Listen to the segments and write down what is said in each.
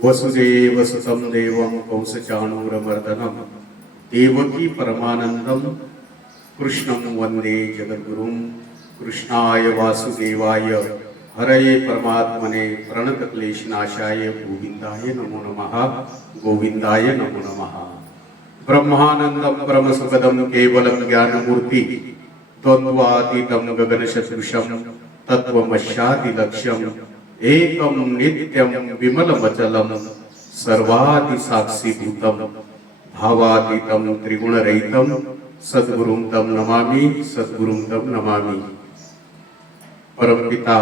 वसुदेव सुतं देवं कंसचाणूरमर्दनं देवकी परमानंदं कृष्णं वंदे जगद्गुरुं। कृष्णाय वासुदेवाय हरये परमात्मने प्रणतक्लेशनाशाय गोविंदाय नमो नमः। गोविंदाय नमो नमः। ब्रह्मानंदं परमसुखदं केवलं ज्ञानमूर्ति द्वन्द्वातीतं गगनसदृशं तत्त्वमस्यादिलक्ष्यम् एकं नित्यं विमलमचलं सर्वादिसाक्षीभूतं भावातीतं त्रिगुणरहितं सद्गुरुं तं नमामि। सद्गुरुं तं नमामि। परमपिता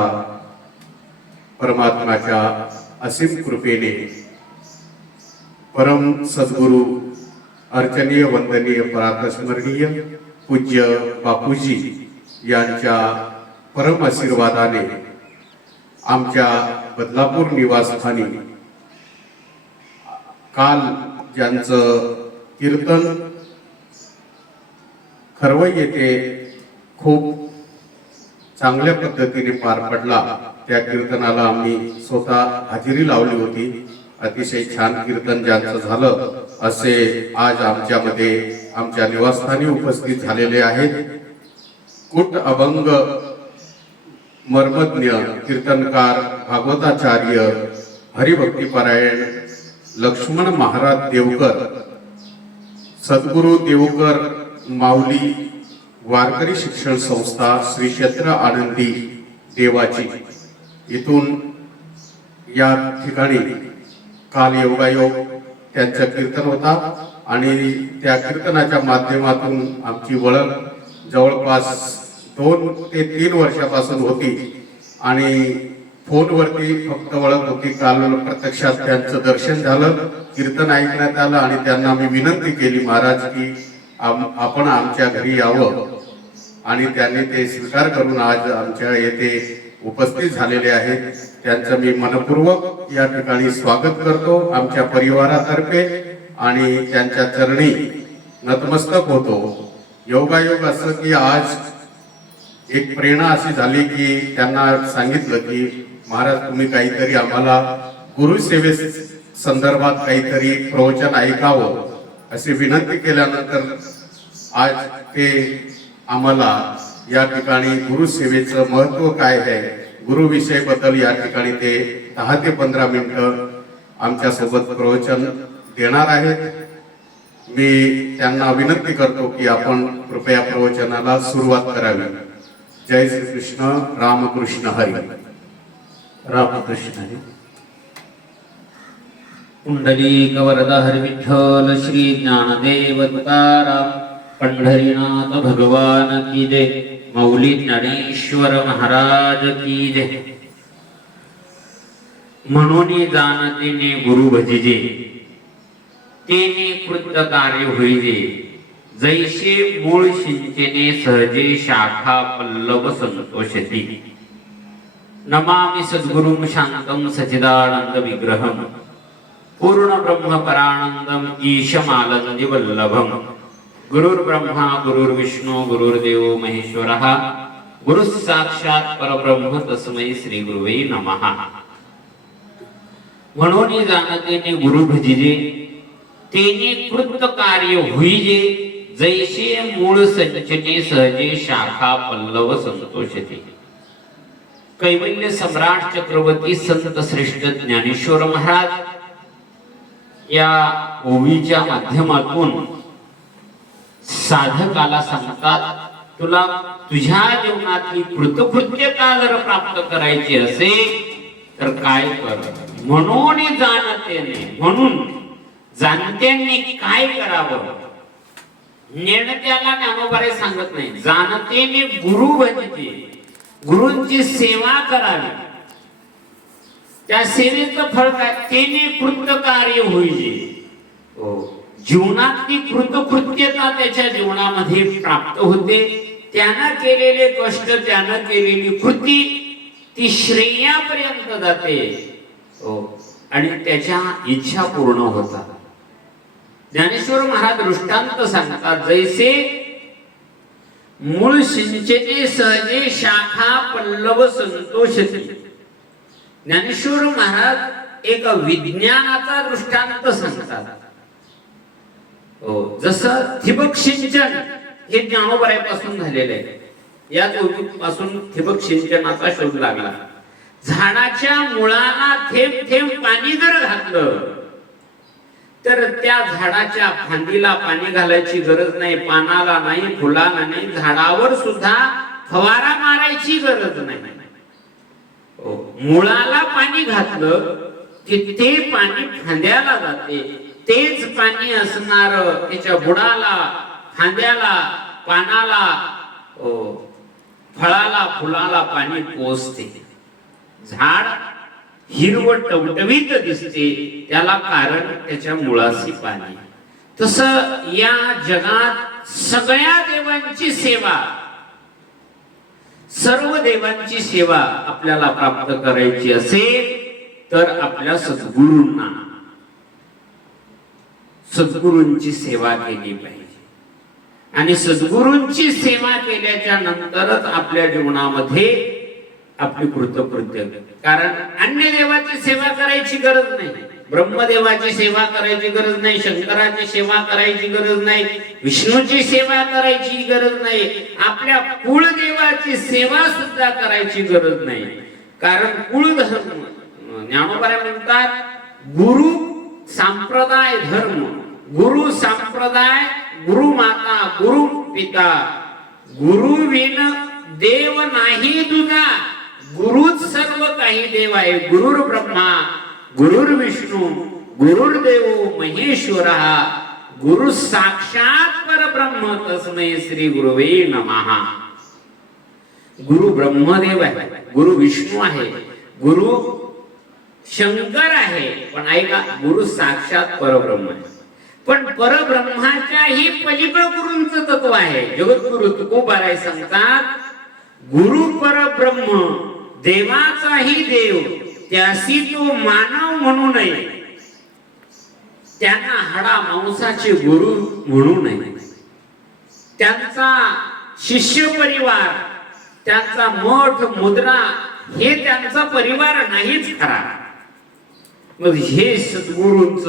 परमात्म्याच्या असीम कृपेने परम सद्गुरु अर्चनीय वंदनीय प्रातस्मरणीय पूज्य बापूजी यांच्या परम आशीर्वादाने आमच्या बदलापूर निवासस्थानी काल ज्यांचं कीर्तन खरवई येथे खूप चांगल्या पद्धतीने पार पडला, त्या कीर्तनाला आम्ही स्वतः हजेरी लावली होती। अतिशय छान कीर्तन ज्यांचं झालं असे आज आमच्यामध्ये आमच्या निवासस्थानी उपस्थित झालेले आहेत। कुट अभंग मर्मज्ञ कीर्तनकार भागवताचार्य हरिभक्तीपरायण लक्ष्मण महाराज देवकर, सद्गुरु देवकर माऊली वारकरी शिक्षण संस्था श्री क्षेत्र आनंदी देवाची इथून या ठिकाणी काल योगायोग त्यांचं कीर्तन होता आणि त्या कीर्तनाच्या माध्यमातून आमची ओळख जवळपास 2 ते 3 वर्षापासून होती आणि फोनवरती फक्त ओळख होती। काल प्रत्यक्षात त्यांचं दर्शन झालं, कीर्तन ऐकण्यात आलं आणि त्यांना मी विनंती केली महाराज की आपण आमच्या घरी यावं आणि त्यांनी ते स्वीकार करून आज आमच्या येथे उपस्थित झालेले आहेत। त्यांचं मी मनपूर्वक या ठिकाणी स्वागत करतो आमच्या परिवारातर्फे आणि त्यांच्या चरणी नतमस्तक होतो। योगायोग असं की आज एक प्रेरणा अशी झाली की त्यांना सांगितलं की महाराज तुम्ही काहीतरी आम्हाला गुरुसेवे संदर्भात काहीतरी प्रवचन ऐकावं अशी विनंती केल्यानंतर आज ते आम्हाला या ठिकाणी गुरुसेवेचं महत्त्व काय आहे गुरुविषयी बद्दल या ठिकाणी ते 10 ते 15 मिनिटं आमच्या सोबत प्रवचन देणार आहेत। मी त्यांना विनंती करतो की आपण कृपया प्रवचनाला सुरुवात करावी। जय श्री कृष्ण। रामकृष्ण हरी। रामकृष्ण हरी। कुंडलीक वरदा हरि विठ्ठल श्री ज्ञानदेव तुकाराम पंढरीनाथ भगवान की जय। माऊली ज्ञानेश्वर महाराज की जय। म्हणून जाणतेने गुरु भजिजे तेने कृत कार्य होईजे। जैसे मूळ सिंचने सहजे शाखा पल्लव संतोषती। नमामि सद्गुरुं शांतं सच्चिदानंद विग्रहं पूर्ण ब्रह्म परानंदम ईशमानंदी वल्लभम। गुरुर्ब्रह्मा गुरुर्विष्णू गुरुर्देव महेश्वरः गुरु साक्षात परब्रह्म तस्मै श्री गुरुवे नमः। म्हणून जाणतेने गुरु भजिजे तेने कृत कार्य होईजे। जैसे मूळ संचने सहजे शाखा पल्लव संतोषते। कैवल्य सम्राट चक्रवर्ती संत श्रेष्ठ ज्ञानेश्वर महाराज या ओवीच्या माध्यमातून साधकाला सांगतात तुला तुझ्या जीवनातली कृतकृत्यता जर प्राप्त करायची असेल तर काय कर। म्हणून जाणतेने, म्हणून जाणत्यांनी काय करावं नेणत्याला ज्ञानोबारे सांगत नाही। जाणतेने गुरु भजिजे, गुरूंची सेवा करावी। त्या सेवेचं फळ काय तेने कृत कार्य होईजे। जीवनातली कृतकृत्यता त्याच्या जीवनामध्ये प्राप्त होते। त्यानं केलेले कष्ट त्यानं केलेली कृती ती श्रेयापर्यंत जाते आणि त्याच्या इच्छा पूर्ण होतात। ज्ञानेश्वर महाराज दृष्टांत सांगतात जैसे मूळ सिंचने सहजे शाखा पल्लव संतोषती। ज्ञानेश्वर महाराज एक विज्ञानाचा दृष्टांत सांगतात. हो, जसं ठिबक सिंचन हे ज्ञानोबरापासून झालेलं आहे. या पासून ठिबक सिंचनाचा शोध लागला. झाडाच्या मुळाला थेंब थेंब पाणी जर घातलं तर त्या झाडाच्या फांदीला पाणी घालायची गरज नाही, पानाला नाही, फुलाला नाही, झाडावर सुद्धा फवारा मारायची गरज नाही. मुळाला पाणी घातलं की ते पाणी फांद्याला जाते. तेच पाणी असणार त्याच्या बुडाला, फांद्याला, पानाला, फळाला, फुलाला पाणी पोचते. झाड हिरवट टवटवीत दिसते, त्याला कारण त्याच्या मुळाशी पाणी. तसं या जगात सगळ्या देवांची सेवा, सर्व देवांची सेवा आपल्याला प्राप्त करायची असेल तर आपल्या सद्गुरूंची सेवा केली पाहिजे. आणि सद्गुरूंची सेवा केल्याच्या नंतरच आपल्या जीवनामध्ये आपली कृतकृत्य. कारण अन्य देवाची सेवा करायची गरज नाही, ब्रह्मदेवाची सेवा करायची गरज नाही, शंकराची सेवा करायची गरज नाही, विष्णूची सेवा करायची गरज नाही, आपल्या कुळदेवाची सेवा सुद्धा करायची गरज नाही. कारण कुळधर्म, ज्ञानोबा म्हणतात, गुरु संप्रदाय धर्म, गुरु संप्रदाय, गुरु माता, गुरु पिता, गुरु विन देव नाही तुझा, गुरुच सर्व काही देव आहे. गुरुर ब्रह्मा, गुरुर विष्णू, गुरुर्देव महेश्वर, गुरु साक्षात परब्रह्म, तस्मै श्री गुरुवे नमः. गुरु ब्रह्मदेव आहे, गुरु विष्णू आहे, गुरु शंकर आहे, पण ऐका, गुरु साक्षात परब्रह्म आहे. पण परब्रह्माच्याही पलीकडे गुरूंचं तत्व आहे. जगद्गुरु तुकोबाराय सांगतात, गुरु परब्रह्म, देवाचाही देव, त्यासी तो मानव म्हणू नये, त्यांना हाडा मांसाचे गुरु म्हणू नये. त्यांचा शिष्य परिवार, त्यांचा मठ मुद्रा हे त्यांचा परिवार नाहीच खरा. मग हे सद्गुरूंच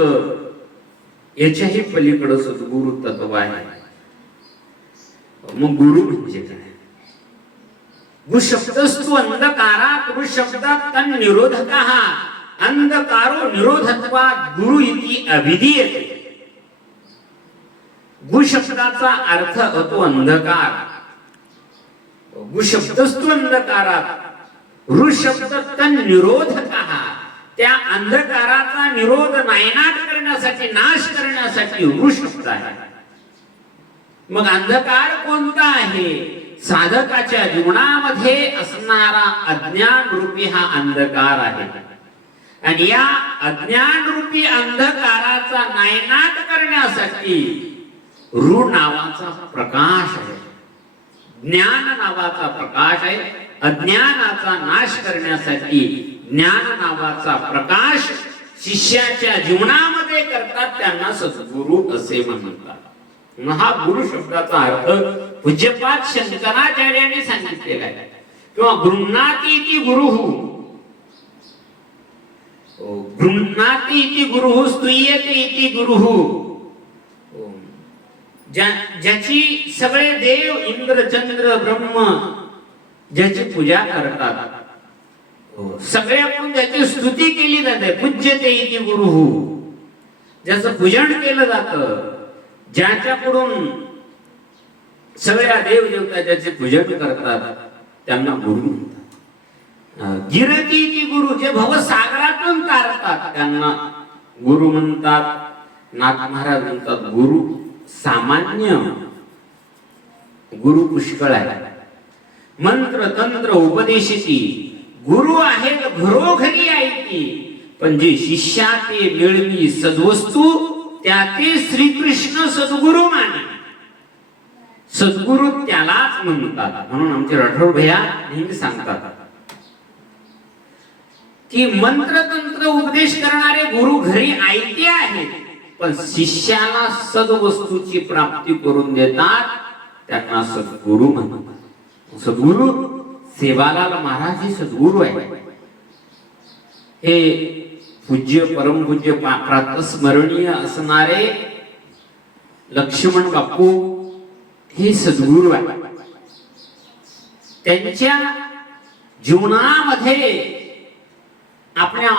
याच्याही पलीकडे सद्गुरु तत्व आहे. मग गुरु म्हणजे काय? गु शब्दस्तु अंधकारात, गुरु शब्दात तन निरोधकः, अंधकारो निरोधत्वात् गुरु इति अभिधीयते. गु शब्दाचा अर्थ होतो अंधकार. गु शब्दस्तु अंधकारात, ऋ शब्द तन निरोधकः, त्या अंधकाराचा निरोध नायनाट करण्यासाठी, नाश करण्यासाठी ऋ शब्द आहे. मग अंधकार कोणता आहे? साधकाच्या जीवनामध्ये असणारा अज्ञान रूपी हा अंधकार आहे. आणि या अज्ञान रूपी अंधकाराचा नायनाट करण्यासाठी ऋ नावाचा प्रकाश आहे, ज्ञान नावाचा प्रकाश आहे. अज्ञानाचा नाश करण्यासाठी ज्ञान नावाचा प्रकाश शिष्याच्या जीवनामध्ये करतात, त्यांना सद्गुरु असे म्हणतात. हा गुरु शब्दाचा अर्थ पूज्यपाद शंकराचार्यांनी सांगितलेला आहे. किंवा गृह्णाति इति गुरुः, गृह्णाति इति गुरुः, स्तूयते इति गुरुः. ज्याची सगळे देव, इंद्र चंद्र ब्रह्म ज्याची पूजा करतात, सगळ्याकडून ज्याची स्तुती केली जाते, पूज्यते इति गुरुः, ज्याचं पूजन केलं जातं, ज्याच्याकडून सगळ्या देव देवता ज्याचे पूजन करतात, त्यांना गुरु म्हणतात. गिरती इति गुरु, जे भवसागरातून तारतात, त्यांना गुरु म्हणतात. नाथ महाराज म्हणतात, गुरु सामान्य, गुरु पुष्कळ आहे. मंत्र तंत्र उपदेशिती गुरु आहेत घरोघरी ऐकी, पण जे शिष्याते मिळवी सद्वस्तू, त्याते श्रीकृष्ण सद्गुरु माने. सद्गुरु त्यालाच म्हणतात. म्हणून आमचे राठोड भैया नेहमी सांगतात की मंत्रतंत्र उपदेश करणारे गुरु घरी ऐके आहेत, पण शिष्याला सद्वस्तूची प्राप्ती करून देतात, त्यांना सद्गुरु म्हणतात. सद्गुरु सेवालाल महाराज हे सद्गुरु आहे. हे पूज्य परमपूज्य प्रातस्मरणीय असणारे लक्ष्मण बापू हे सद्गुरू आहे. त्यांच्या जीवनामध्ये आपल्या